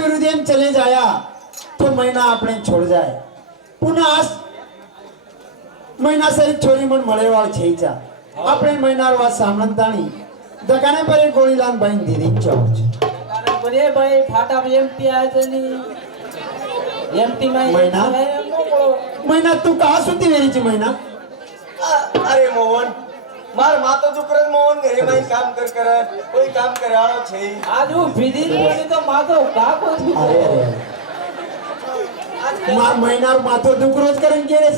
विरुद्ध एम चले जाया तो महीना अपने छोड़ जाए पुन्हा आज महीना सरी छोरी मन मळेवाळ छेचा अपने महीना वा सामंताणी दकाने पर एक गोळी लान बहीण दीदी चौच कारण बरे भाई फाटा एमटी आजनी एमटी महीना महीना तू कहा सुती वेरीची महीना अरे मोहन मार मातो दुकरन मोहन घरे भाई काम कर कोई काम करे आलो छे आज वो विधि बोली तो मातो का को अरे मार महीना मातो दुकरोज करन गेले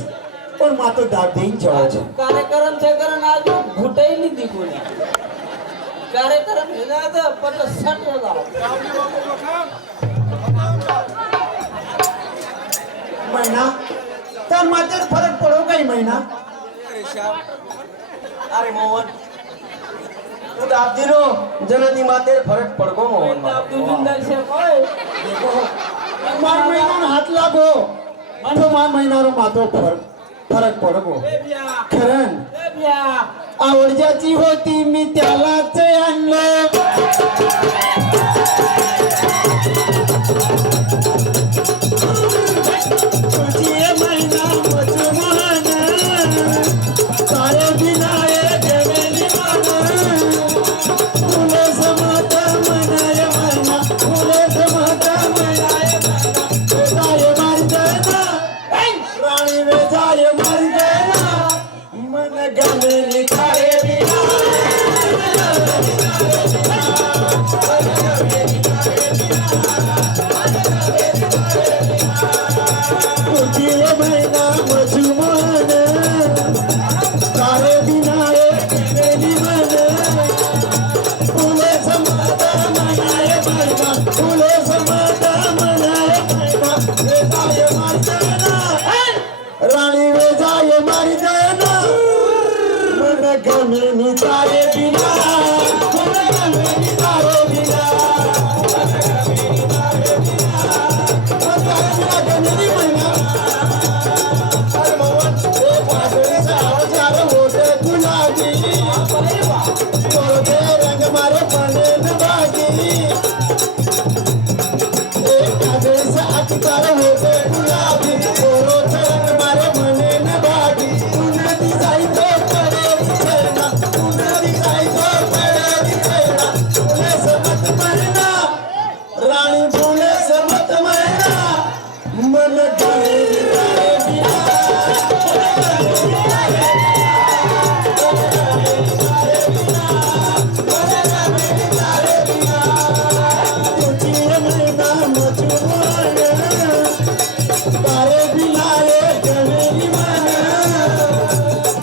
पण मातो दाब देईन चौच कार्यक्रम छे करन आज घुटाई नहीं दी कोणी कार्यक्रम हेला तो पट सट जाओ महीना तर मातेर फरक पडो काही महीना अरे श्याम अरे मोहन तू दाब दिनो जनती माते फरक पडगो मोहन तू जिंदल से कोई देखो मार महीना हात लागो तो मार महीना रो मातो फरक पडगो खरं आवडजाची होती मी त्यालाच आणलं तुझी महिना मजमान सारे बिनाये जमेली मान फुले समत मनाय महिना फुले समत मनाय वेजाय मारजना राणी वेजाय मारजना मन गमेली तारे बिना तुझी महिना मजमान तारे बिनाये जमेली मन फुले समत मनाय महिना फुले समत मनाय महिना वेजाय मारजना राणी वेजाय मारजना मन गमेली तारे बिना मन गमेली तारे बिना गमेली महिना अरे मोहन एक वाजण्याचा आवाज आला होते गुलाबी कोरडे रंग मारे पडेल बागी एक वाजण्याचा अटकार होते गुलाबी कोरडे रंग मारे म्हणेन बागी पुन्हा दिसाई तो पडेल दिसेना पुन्हा दिसाई तो पडेल दिसेना फुले समत मरना राणी फुले समत मरना मन गमेली तारे बिना तुझी महिना मजबूर तारे बिनाये गमेली मन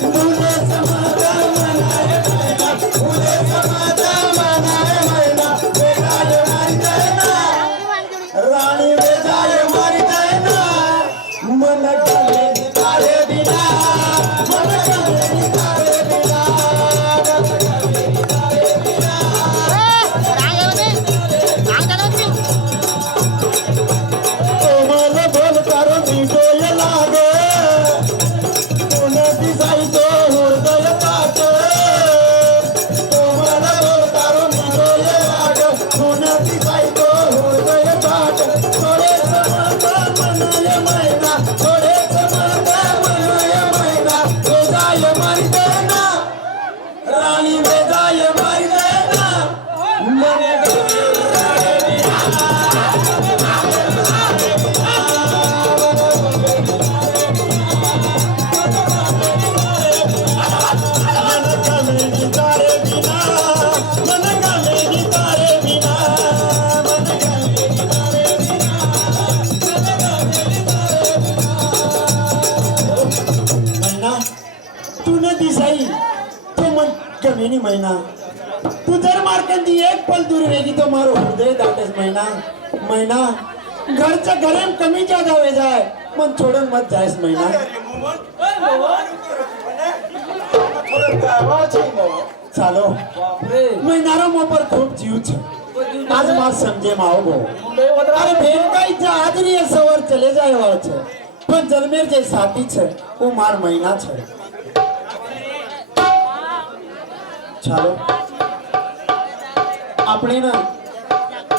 फुले समाजा मनाय महिना फुले समाजा मनाय महिना वेजाय मारी जायना राणी वेजाय मारी जायना मन गमेली तारे बिना मन गमेली तारे बिना मन गमेली तारे बिना कोमल बोलकार बिजोय लागे पुन्हा दिसाई तो हृदय पाठ कोमल बोलकार बिजोय लागे पुन्हा दिसाई तो हृदय पाठ थोडे समता मनाय महिना थोडे समता मनाय महिना वेजाय मारी देना राणी वेजाय मारी देना मन गमेली तारे गमेली तारे बिना मन गमेली तारे बिना मन गमेली तारे बिना मन गमेली तारे बिना महिना तू न दिसाई तो मन गमेली महिना तू जर मार्कंदी एक पल दूर वेगी तो मारो हृदय दाटेस महिना महिना घरच्या घरेम कमी ज्यादा वे जाय मन छोडून मत जायस महिना अरे मोहन थोडं आवाज आहे मोहन चालो बापरे महिनारो मो पर खूप जीव छ आज मार समझे माओ गो मुंबई वदरा अरे भेन का इच्छा आदरी है सवर चले जाए वाला छ पण जलमेर जे साथी छ वो मार महीना छ ચાલો આપણે ના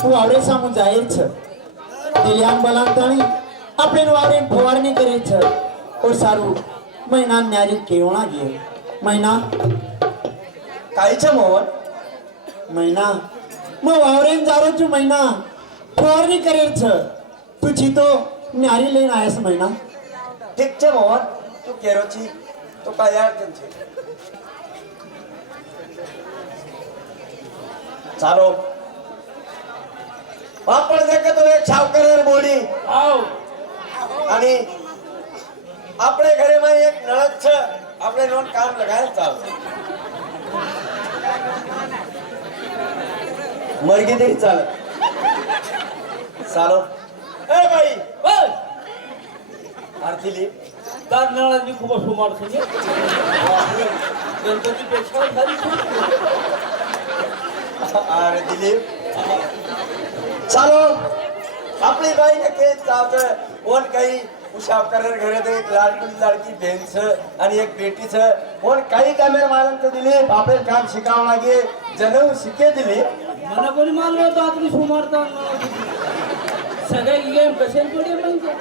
હું આવડે સામું જાહેર છે દિલ્યાન બલાંતાણી આપણે વારે ફવારણી કરી છે ઓ સારું મહિના ન્યારી કેવણા ગયે મહિના काय છે મોહન મહિના મો વાવરેન જારો છું મહિના ફવારણી કરી છે તું જીતો ન્યારી લઈને આવ્યા છે મહિના ઠીક છે મોહન તું કેરો છી તો काय अडचण છે ચાલો आपण देखे तो एक सावकार बोली આવ आणि આપણે ઘરે માં એક નળદ છે આપણે નોન કામ લગાય ચાલ મરગી દે ચાલ ચાલો એ ભાઈ બસ આરતી લી તાર નાળાની ખૂબ સુમાર છે ને ગણપતિ પેક્ષા સારી છે अरे दिलीप चालो आपली बाई ने के चावत कोण काही उशाव करे घरे ते एक लाडकी बहीण छ आणि एक बेटी छ कोण काही कामेर मालम तर दिलीप आपले काम शिकावं लागे जनऊ शिके दिलीप मला कोणी मानलं होतं आतली सुमारता सगळे गेम कसे पडे म्हणजे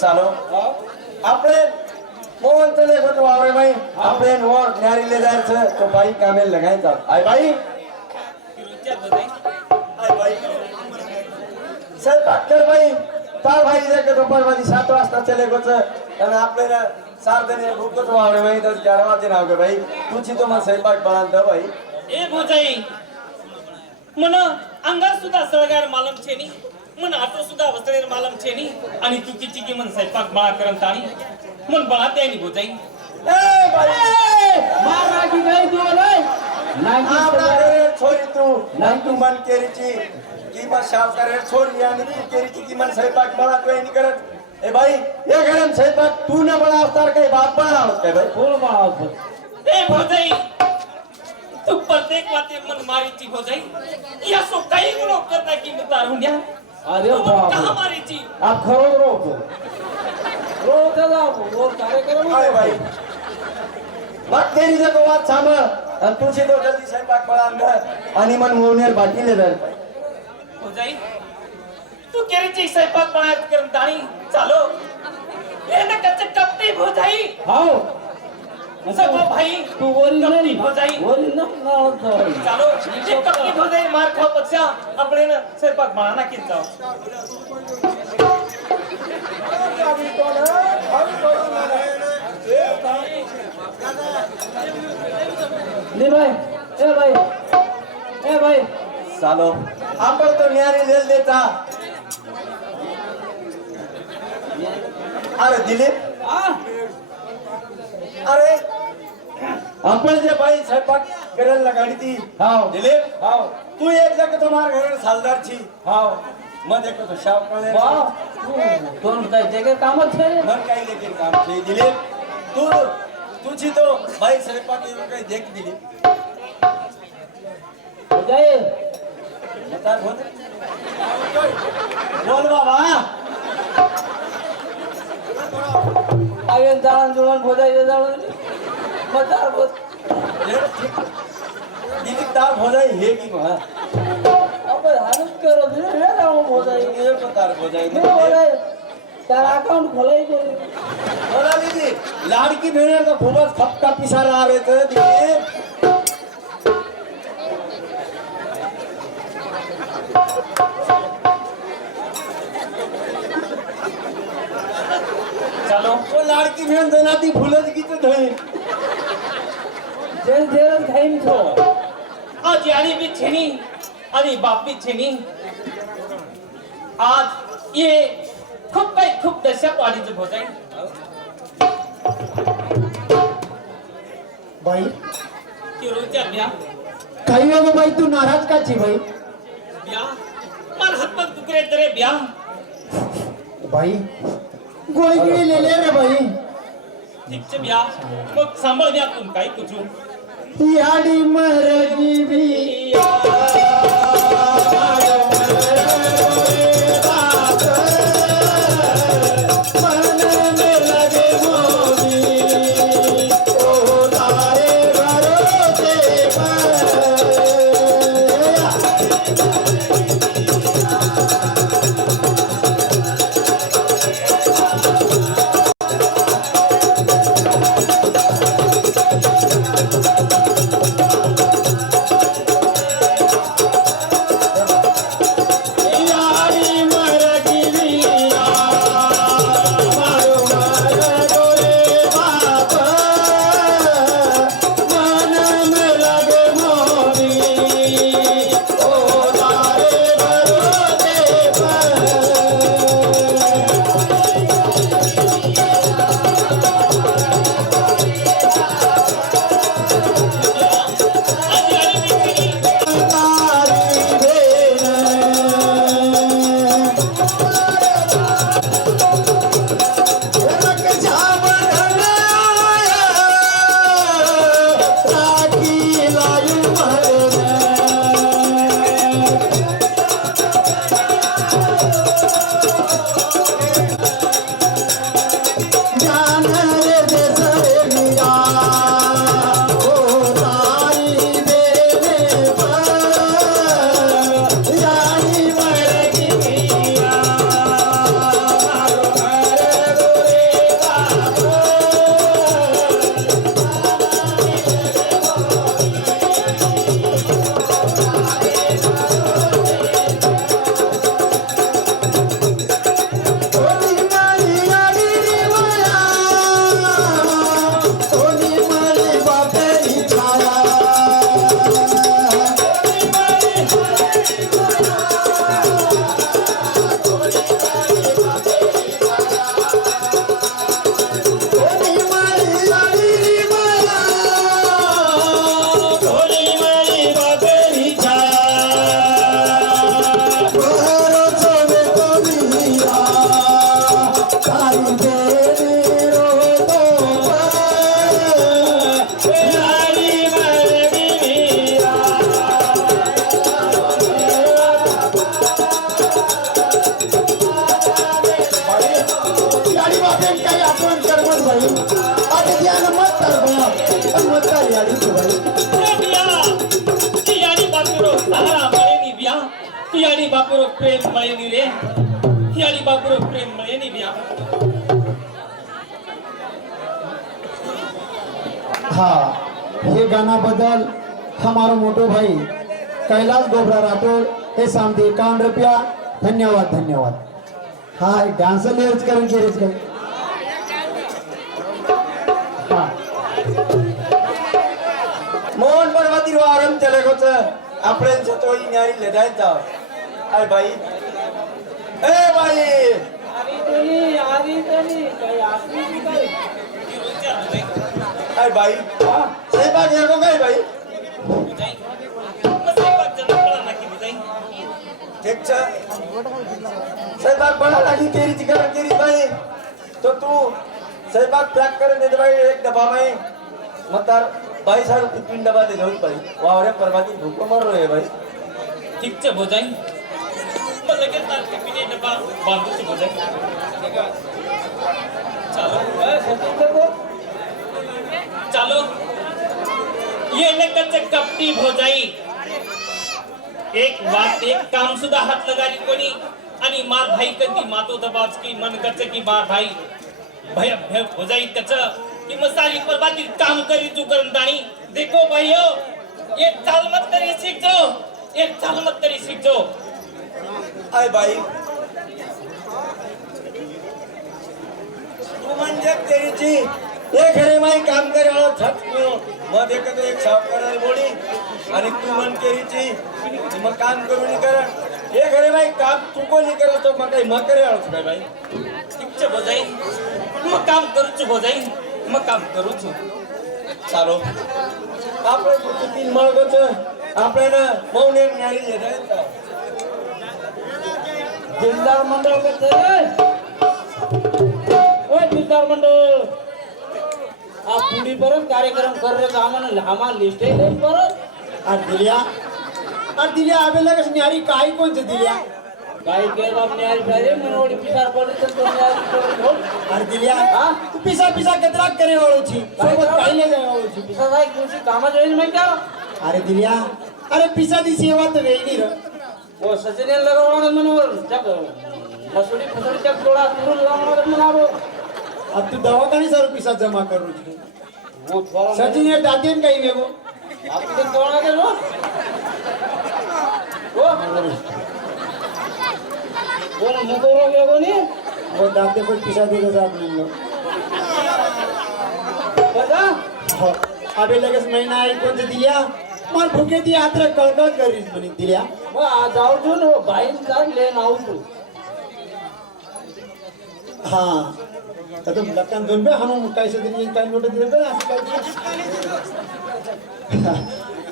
चालो आपले मोहन चले होतो आवरे बाई आपले नोर न्यारी ले जायचं तो बाई कामेल लगायचा आय बाई आय बाई सर डॉक्टर बाई तार भाई जाके दोपहर वाली 7 वाजता चले गोच आणि आपल्याला 4 जण भूकच वावरे बाई 10-11 वाजे नाव गे बाई तुझी तो मग स्वयंपाक बनवत बाई ए भोजाई मन अंगार सुद्धा सळगार मालम छेनी मन आटो सुद्धा वस्त्रेर मालम छेनी आणि चुकीची की मन स्वयंपाक बाळा करंत आणि मन बाळा त्यानी भोजाई ए बाई मार राखी गई तू नाही आपला घरे छोरी तू नाही तू मन केरीची किंमत शाव करे छोरी आणि तू केरीची किंमत स्वयंपाक बनवत नाही करत ए बाई हे घरात स्वयंपाक तू न बनवतार काही बाप बनवत काय बाई कोण माळावतो ए भोजाई तू प्रत्येक वाते मन मारीची भोजाई या सो काही गुण करता की मुतार हुंड्या अरे तू मन बाप कहा मारीची आप खरोच रोवतो रोज रोज कार्यक्रम काय बाई मग केरीचा तो वाद सांभाळ आणि तुझी तो जल्दी स्वयंपाक बनवत आणि मन मोहनेर बाटीले धर भोजाई तू केरीची स्वयंपाक बनायत करंत आणि चालो ए न कच्चे कपटी भोजाई हाव सगळं भाई तू वरी कपटी नाही भोजाई वरी नाही चालो जे कपटी भोजाई मार खाव पक्षा આપણે ને स्वयंपाक बनाना कित जाओ ले भाई ए भाई ए भाई चालो आपण तो न्यारी लेल देता अरे दिलीप आ अरे आपण जे बाई स्वयंपाक करायला लगाडी ती हाव दिलीप हाव तू एक जग तुम्हार घर सालदार छी हाव मग देखो तो शाव करे वाह दोन काय जे काय कामच છે मन काही लेकिन काम छे दिलीप तू तुझी तो बाई स्वयंपाक येऊन काही देख दिलीप जाय मतार होत बोल बाबा आयन जाळण जुळण भोजाय जाळण मतार बोल दिलीप तार भोजाई हे की महा आपण हालत करो हे जाऊ भोजाय ये मतार भोजाई हे भोजाय तार अकाउंट खोलाई दे बोला दीदी लाडकी बहीण तो खूपच खपका पिसारा आवे तर दिलीप ચાલો वो लाडकी बहीण जनाती फुलच गीत धळे जेल जेल खाईन छो आज यानी भी छेनी आणि बाप भी छेनी आज ये खूप काही खूप दशकवाडीचं भोजाई बाई की रोजच्या ब्या काही वेळा बाई तू नाराज का ची बाई ब्या मन हातपाय दुखरे तरे ब्या बाई गोळी गिळी लेले रे बाई ठीकचे ब्या मग सांभाळ द्या तुम काही कुठू याडी मरगी भी बापुरो प्रेम मळेनी रे याडी बापुरो प्रेम मळेनी बिया हाँ, ये गाना बदल हमारा मोटो भाई कैलाश गोबरा राठौड़ हे सांगते 51 रुपया धन्यवाद धन्यवाद हाँ डान्सर लेच करून केरेच काय हाँ मोहन पर्वती वारम चले गोच આપણે જતોઈ ન્યારી લેદાય જાવ આય ભાઈ એ ભાઈ आरी तनी काही आसली की काही આય ભાઈ સેવા ઘેરો ગઈ ભાઈ बुजाई मसाईबाग जनपळा नाकी बुजाई ઠીક છે સેવા બના લાગી કેરી ચિકન કેરી ભાઈ તો તું સેવા પેક કરીને દે ભાઈ એક ડબ્બામાં મતાર 22 ટિફિન ડબ્બા દે દઉં ભાઈ વાવરે પરવાતી ભૂકો મારો રે ભાઈ ठीक છે बुजाई मग लगेच तार टिफिन डबा बांधू छु बुजाई ચાલો सचिन देखो ચાલો ये नकच कपटी भोजाई एक बात एक काम सुद्धा हात लगारी कोणी आणि मार भाई कधी मातो दबाज की मन कच की मार भाई भय भय भोजाई कच की मसाली पर बाती काम करी तू करंदाणी देखो भाइयो एक चाल मत तरी सीख जो एक चाल मत तरी सीख जो आय भाई तू म्हणजे तेरीची हे घरे माई काम करे वाला छत मग देखतो एक साफ करायला बोडी आणि तू मन केरीची मग काम करू नाही कर हे घरे माई काम तू कोणी करत तो मग काही मग करे वाला काय भाई ठीक છે ભોજાઈ મग काम करू छु भोजाई मग काम करू छु ચાલો આપણે તો तीन મળગો છે આપણે ને મૌને ન્યારી લેતા दिलदार मंडळ करते ओय दिलदार मंडळ आ पुढी परत कार्यक्रम कर रे आम्हाला आम्हाला लिस्ट आहे परत और दिल्या आवेला कस न्यारी काही कोणचं दिल्या काही केलं आपली आई पाहिजे मनोडी पिसार पडत तो और दिल्या तू पिसा पिसा कतरा करे वाळूची सोबत काही नाही जाय वाळूची पिसा जाय दिवशी कामात येईल माहिती का अरे दिल्या अरे पिसा दी सेवा तर वेगळी र ओ सचिन लगावणार मनोवर चक मसुडी फसडी चक थोडा तुरून लावणार म्हणालो अब तू दवाखाने सर पिसा जमा करू वो थोड़ा सचिन ये दातेन काही वेगो आपके तोड़ा के लो वो मुकोरो गेगो नी वो दाते को पिसा दे दे आप नहीं लो बता अबे लगेच महिना आई कोणते दिल्या मार भुके ती यात्रा कळकळ करीस म्हणे दिल्या मग आज जाऊ तू नो बाईन जा लेन आऊ तू हाँ तर तुम लकान दोन पे हाणून काय तरी काय नोट दिले बरं असं काय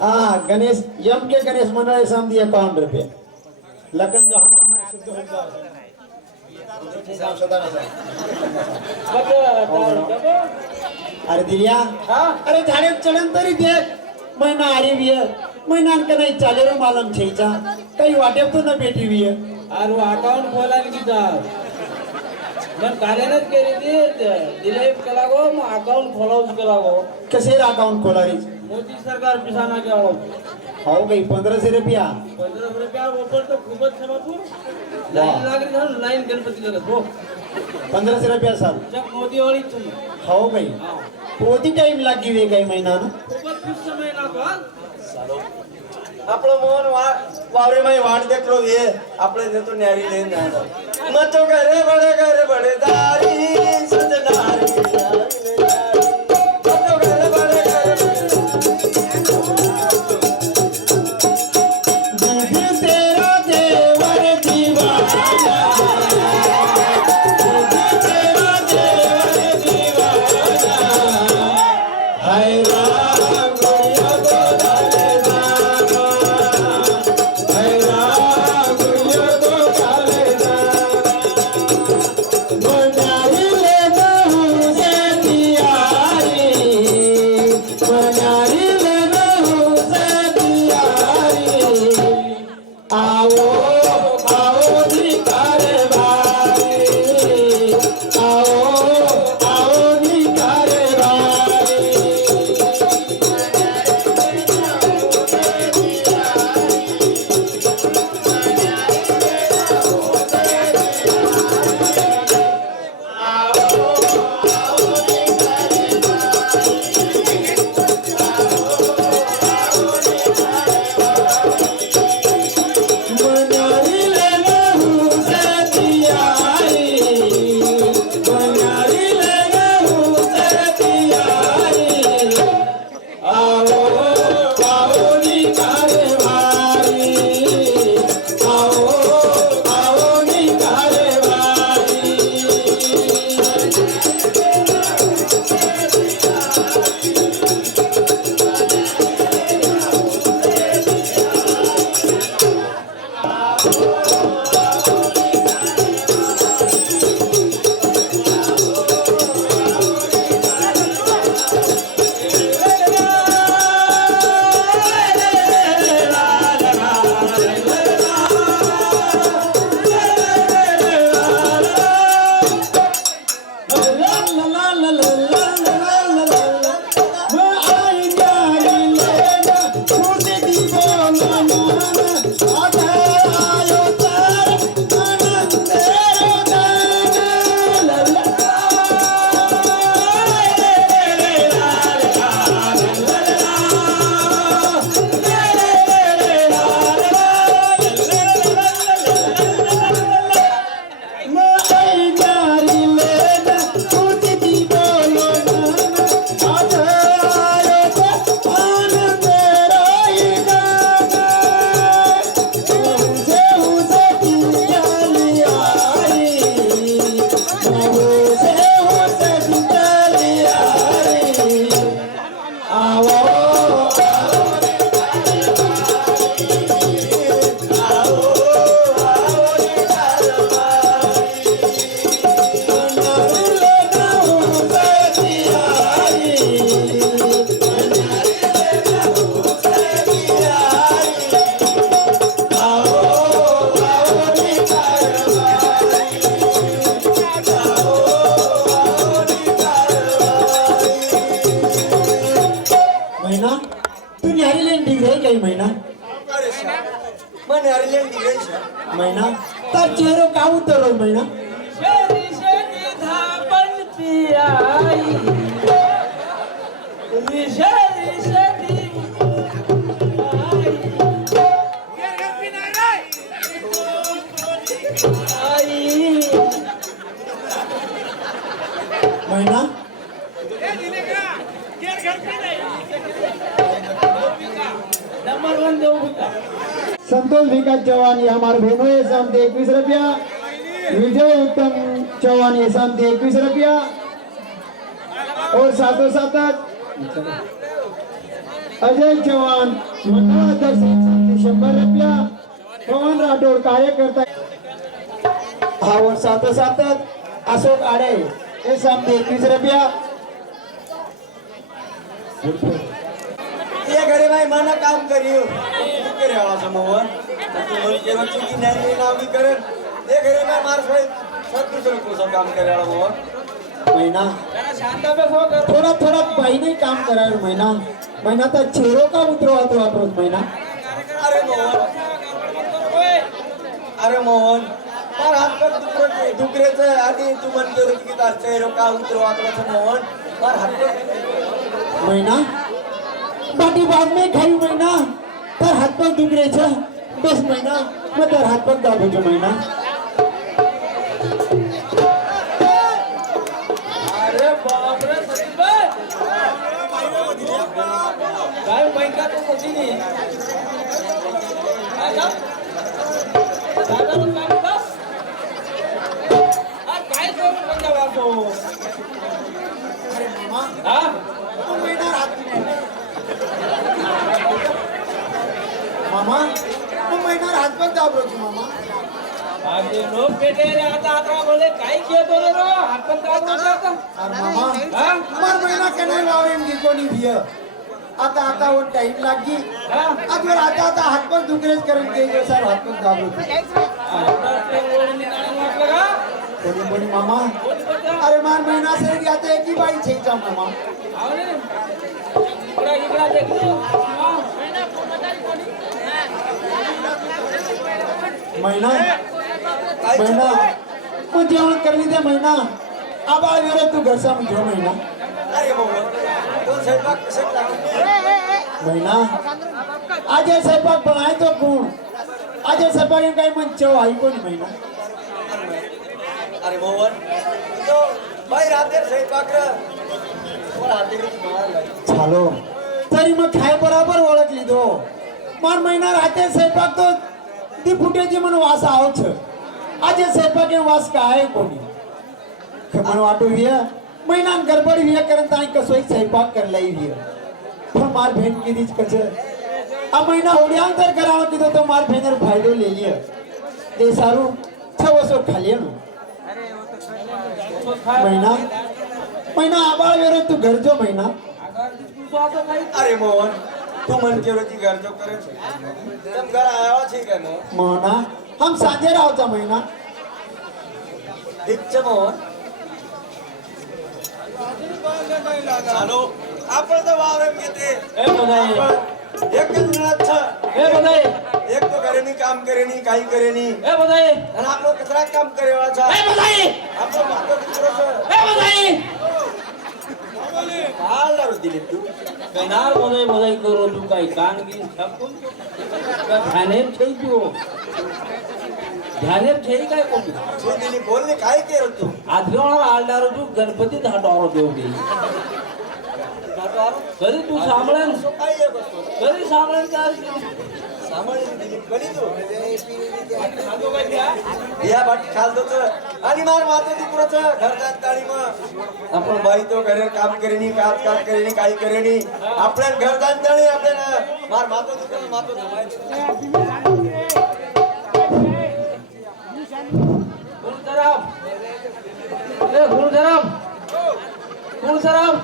हाँ गणेश यम के गणेश मंडळ सम दिया 51 रुपये लकन जो हम हमारे शुद्ध हो बघ अरे दिल्या हा अरे झाडे चढन तरी देख महिना आरी विय महिनान का नाही चाले रो मालम छेचा काही वाटेप तो न बेटी विय अरे अकाउंट खोलायला की जा मग कार्यानच केली ती दिले केला गो मग अकाउंट खोलावून केला गो कसे अकाउंट खोलारी मोदी सरकार पिसाना के आओ हो गई 1500 रुपया 15 रुपया ऊपर तो खूपच सभा तू लाईन लागली ना लाईन गणपती लगत हो 1500 रुपया सर जब मोदी वाली तुम हो गई पोती टाइम लागी वे काही महिना ना खूपच खुश समय ना तो આપણો મોહન વાવરે માં વાડ દેખલો એ આપણે જે તો ન્યારી લઈને જાણો મતો કરે બડે દારી સજનારી મતો કરે બડે दिल तेरा देवर दीवाना दिल तेरा देवर दीवाना हाय राम गुड़िया को डाले दाना हाय राम गुड़िया को डाले दाना बनाई ले बहू से दियारी बनाई ले बहू से दियारी आओ आओ निकारे भाई आओ आओ निकारे भाई उतरलो महिना शेरी शेरी धापण पियाई शेरी शेरी आई महिना नंबर 1 देऊ का संतोष विकास चौहान ये हमारे बहनों ये सामने 21 रुपया विजय उत्तम चौहान ये सामने 21 रुपया और साथों साथ अजय चौहान मंडल अध्यक्ष ये सामने 100 रुपया पवन राठौड़ कार्यकर्ता हाँ और साथों साथ अशोक आड़े ये सामने 21 रुपया ये घरे भाई माना काम करियो तू करे आवाज मोहन तू मन के बच्चों की नहीं नाम भी करे ये घरे भाई मार से सब दूसरे को सब काम करे वाला मोहन महिना जरा शांत बस हो कर थोड़ा थोड़ा बाई नहीं काम करायला महिना महिना तर चेहरो का उतरवतो आपण महिना अरे मोहन मार हात पर दुकरेचं आणि तू म्हणते होती की तार चेहरो का उतरवातो मोहन मार हात महिना बाकी बाद में खाई महिना तर हात पर दुखरे छ बस महिना मग तर हात पर दाबूचो महिना अरे बाप रे सचिन भाई काय बैंका तो सचिन आहे आता साधारण काम बस काय करू म्हणजे वाचो हा मामा तू महिना हात पर दाबूचो मामा आगे लोक पेटे रे आता आता बोले काय केतो रे हातपण दाबून आता अरे मामा हा मार महिना कनाय वावेम की कोणी भिय आता आता वो टाइम लागी हा अजून आता हात पर दुखरेच करून के सर हात पर दाबूचो आता ते ओळणी नाणं वाटलं का कोणी कोणी मामा कोणी बोलता अरे मार महिना से आता एक ही बाई छेचा मामा आवरे इकडा देखो महिना महिना मग जेवण करली दे महिना आबाळ विरोध तू घरचा म्हणजे महिना अरे मोहन तो स्वयंपाक कसं लागला महिना आज हे स्वयंपाक बनायचो कोण आज हे स्वयंपाक काही म्हणतो आई कोणी महिना अरे मोहन तो भाई रात्री स्वयंपाक कोण हाते झालो तरी मग खाय बराबर ओळखली दो मार महिना राहते स्वयंपाक तो ती फुटेची म्हणून वास आवच आज हे स्वयंपाक वास काय कोणी खमण वाटू विय महिना गडबड विय करत आणि कसोही स्वयंपाक करलाई विय पण मार भेट कितीच कस आ महिना होड्यां तर करावं किती तो मार भेनर फायदो लेलिय ते सारू छवसो खाली नो महिना महिना आबाळ वेरो तू घरचो महिना अरे मोहन तू मन केलो की घर जो करे तुम घर आया ठीक है मोहन मोहना हम सांजे रावचा महिना ठीक मोहन चालो आपण तर वावरम घेते ए बधाई एक अच्छा ए बधाई एक तो करेनी काम करेनी काही करेनी ए बधाई आणि आपण कचरा काम करेवाचा ए बधाई आपण मात्र दुसरं ए बधाई काल दारू दिली तू कनार बधाई बधाई करो तू काही कान की छापून का ध्यानेर ठेई तू ध्यानेर ठेई काय कोणी तू दिली बोलली काय केलं तू आदगवणार आलदार तू गणपती धाटावर देवडी कधी तू सांभाळेन काय येत असतो कधी सांभाळेन काय सांभाळून दिली कधी तू या बाटी खालतो आणि मार मातो ती पुरच घरच्या ताळी मग आपण बाई तो घरे काम करेनी कात कात करेनी काही करेनी आपल्या घरच्या ताळी आपल्याला मार मातो ती मातो गुलजराम ए गुलजराम गुलजराम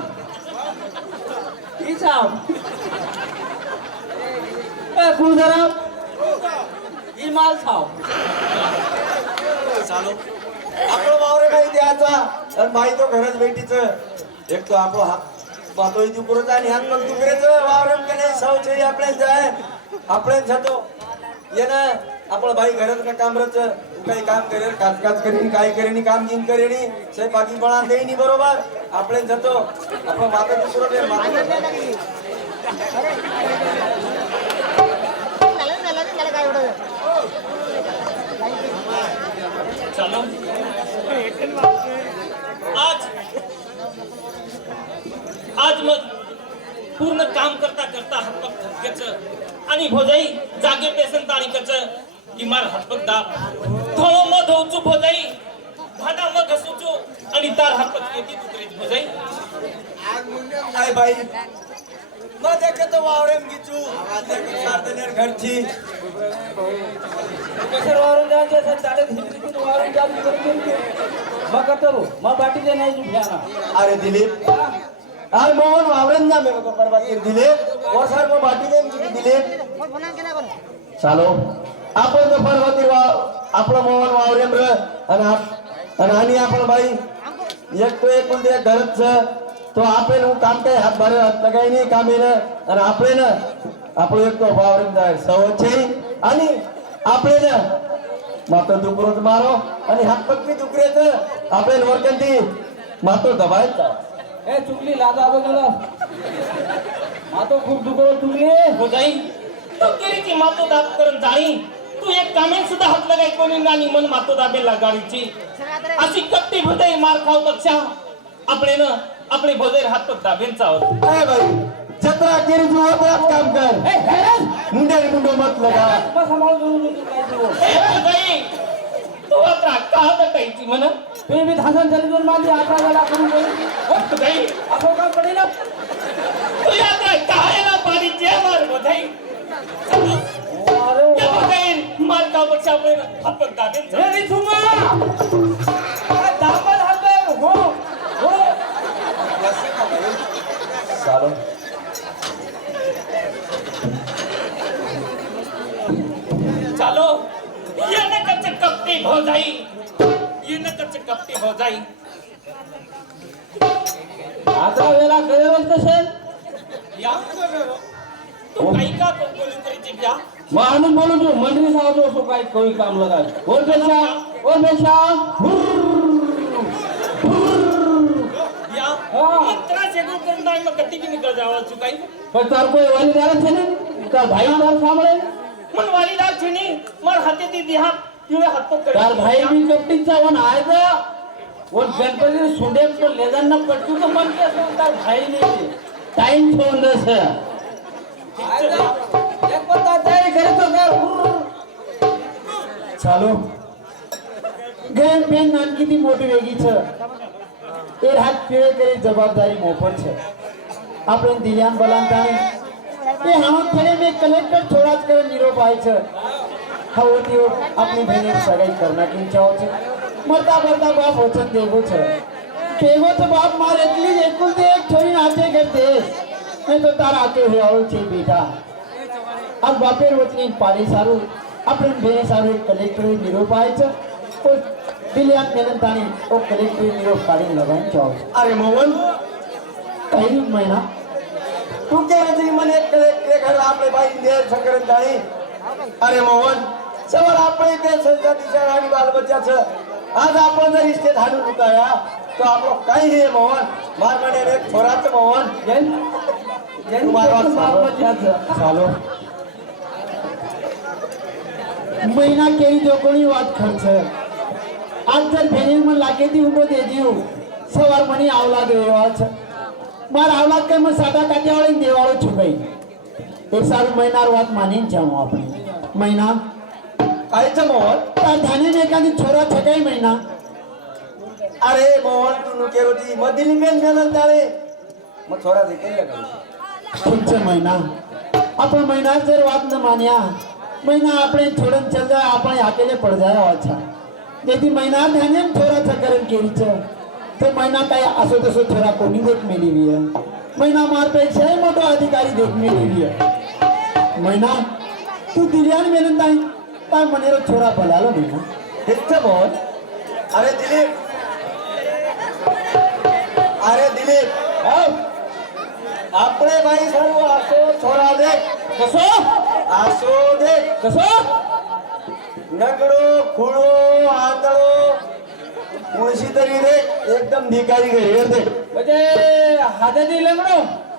इसाम ए गुलजराम इमाल साव चालू आपलं वावर काही द्यायचा आणि बाई तो घरच भेटीच एक तो आपला हात मातो ती पुरत आणि हात मग दुकरेच वावर का नाही सवचे आपल्या जाय आपल्या जातो ये ना आपलं बाई घरात का कामरच काही काम करेल काचकाच करेनी काय करेनी काम जिन करेनी से बाकी बना देईनी बरोबर આપણે જતો આપણો માથે દુસરો દે માથે चलो आज मग पूर्ण काम करता करता हातपग थक्याचं आणि भोजाई जागे पेसन ताणी कच की मार हातपग दाब थोडं मग धोचू भोजाई भाडा मग घसुचू आणि तार हातपग येते दुसरीच भोजाई काय बाई मग देखे तो वावरेम गीचू सार्दनेर घरची कसं वावरून जायचं असं चालत हिंदीतून वावरून जायचं करून मग करतो मग बाटीचे नाही जुठ्याना अरे दिलीप अरे मोहन वावरेन जा मेरे को बर्बाद कर दिलीप और सर वो बाटी दे दिलीप चालो आपण तो पर्वती आपलं मोहन वावरेम र आणि आपण बाई एक तो एक कोणते घरच तो आपण काम काय हात भर हात लगाई नाही काम येणं आणि आपण ना आपण एक तो वावरेम जाय सवच्छे आणि आपण ना मात्र दुकरोज मारो आणि हात पक्की दुकरेच आपण वरकंती मात्र दबायचा ए चुकली लाजा बघलं मातो खूप दुखो चुकली भोजाई तू केली मातो दाब करून जाणी तू एक कामेन सुद्धा हात लगाय कोणी नानी मन मातो दाबेला गाडीची अशी कट्टी भोजाई मार खाऊ पक्षा आपले ना आपले भोजाई हात पग दाबेन चावत अरे भाई जत्रा केरी तू अपराध काम कर ए खैरन मुंडे मत लगा मग सांभाळ करून काय तू ए भोजाई तू आता का दटायची म्हण तुम्ही बी धासन चलिजून माझी आता गेला करून बोलू भोजाई असं काम पडेल तू आता कायला पाणी जे मार भोजाई अरे या भोजाई मार का पक्षा आपले हात पग दाबेन चावत रे सुमा दामल हलवे हो हो चालो चालो ये न कच्चे कपटी भोजाई ये न कच्चे कपटी भोजाई आता वेळा कळेलच कसेल या तू काही का तो बोलू करीची या मग आणून बोलू तू मंडळी सांगतो असो काय कोई काम लगाय और पेशा या हाँ। मंत्रा से गुरु करना में कट्टी भी निकल जावा चुकाई पण तार कोई वालीदार છે ને તાર ભાઈ તાર સાંભળે मन वालीदार छेनी मार हाते ती दिहा तिवे हात पग તાર ભાઈ બી કપટીचा वन आहे तर वन गणपती सुंडे तो लेजांना पटकू तो मन के तार भाई नाही टाइम ठेवून दस एक पत्ता तयारी करतो कर चालू गैन पेन नान किती मोठी वेगळी छ એ હાથ કેળે કરી જવાબદારી મોફત છે આપણે દિવ્યાંગ બલાંતાણી એ હાથ ફેરે મેં કલેક્ટર થોડા જ કરે નિરોપ આય છે હવે તેઓ આપણી બહેને સગાઈ કરનારની ઈચ્છાઓ છે મરતા મરતા બાપ વચન દેવો છે કેવો તો બાપ માર એટલી જ એકુલ તે એક છોરીને હાથે ઘર દેશ નહીં તો તારા હાથે હોયાળો છે બેટા આ બાપેર વચની પાડી સારું આપણે બહેને સારું એક કલેક્ટરે નિરોપ આય છે તો દિલ્યાંગ મેલનતાણી ઓ કલેક્ટરે નિરોપ કાઢીને લગાવીને જાઓ છે अरे मोहन કઈ મહિના तू क्या रजनी मने करे घर आपले बाई देर सकरन दाई अरे मोहन सवाल आपले ते संस्कृती आणि बाल बच्चाच आज आपण जर इस्टेट हाडून उताया तो आपलो काही हे मोहन मार म्हणे रे छोराचं मोहन जैन जैन मारवाड चालो મહિના કેરી જો કોની વાત ખર્ચ આજ તર ભેની મન લાગે દી ઉભો દે દીઉ સવાર મની આવલાદ વેવા છે માર આવલાદ કે મ સાટા કાટિયાવાળી દેવાળો છું ભાઈ એક સારું મહિનાર વાત માનીને જાઉં આપણે મહિના कायचं मोहन તાર ધાને એકાદી છોરા છકાઈ મહિના अरे मोहन तू नुके रोटी मदिली मेन मेलन दाळे मग छोरा देखील लगा तुमचे मહિના आपण મહિના जर વાત न मान्या મહિના આપણે છોડન ચલ જાય આપણે હાકેલે પડ જાય વાછા જેથી મહિના ધાને છોરા છકરન કેરી છે तो महीना काय असो तसो छोरा कोणी देख मेली है महीना मार पेक्षाही मोठो अधिकारी देख मेली है महीना तू दिल्यान मेलन नाही काय मनेरो छोरा भलालो महीना हेच मोहन अरे दिलीप आपले बाई सर्व असो छोरा दे कसो असो दे कसो नगडो खुळो आंधळो मुळशी तरी रे एकदम भिकारी घरी दे म्हणजे हाताती लंगडो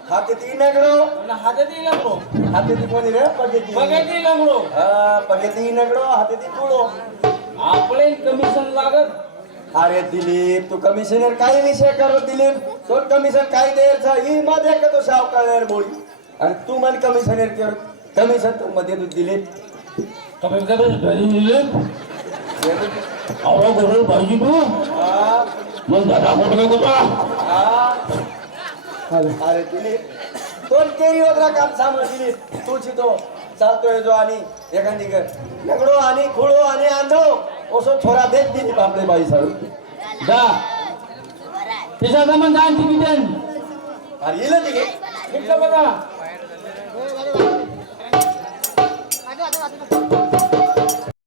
हाती नगडो हाताती लंगडो हाती कोणी रे पगेती बघायची लंगडो पगेती नगडो हाती खुळो आपले कमिशन लागत अरे दिलीप तू कमिशनर काही विषय करो दिलीप तो कमिशन काही द्यायचा ही मध्ये का तो सावकार बोली आणि तू मन कमिशनर कर कमिशन तू मध्ये तू दिलीप पाहिजे तू हा, मग दादा मोठं होता हा. अरे दिलीप तो केरी वगैरे काम सांभाळ दिलीप तूच तो चालतोय जो आणि एखादी नगडो आणि खुळो आणि आंधळो असो छोरा देत दिलीप आपले बाई साडू जा तिचा जमान जाण किती देन अरे येईल दिली निघलं बघा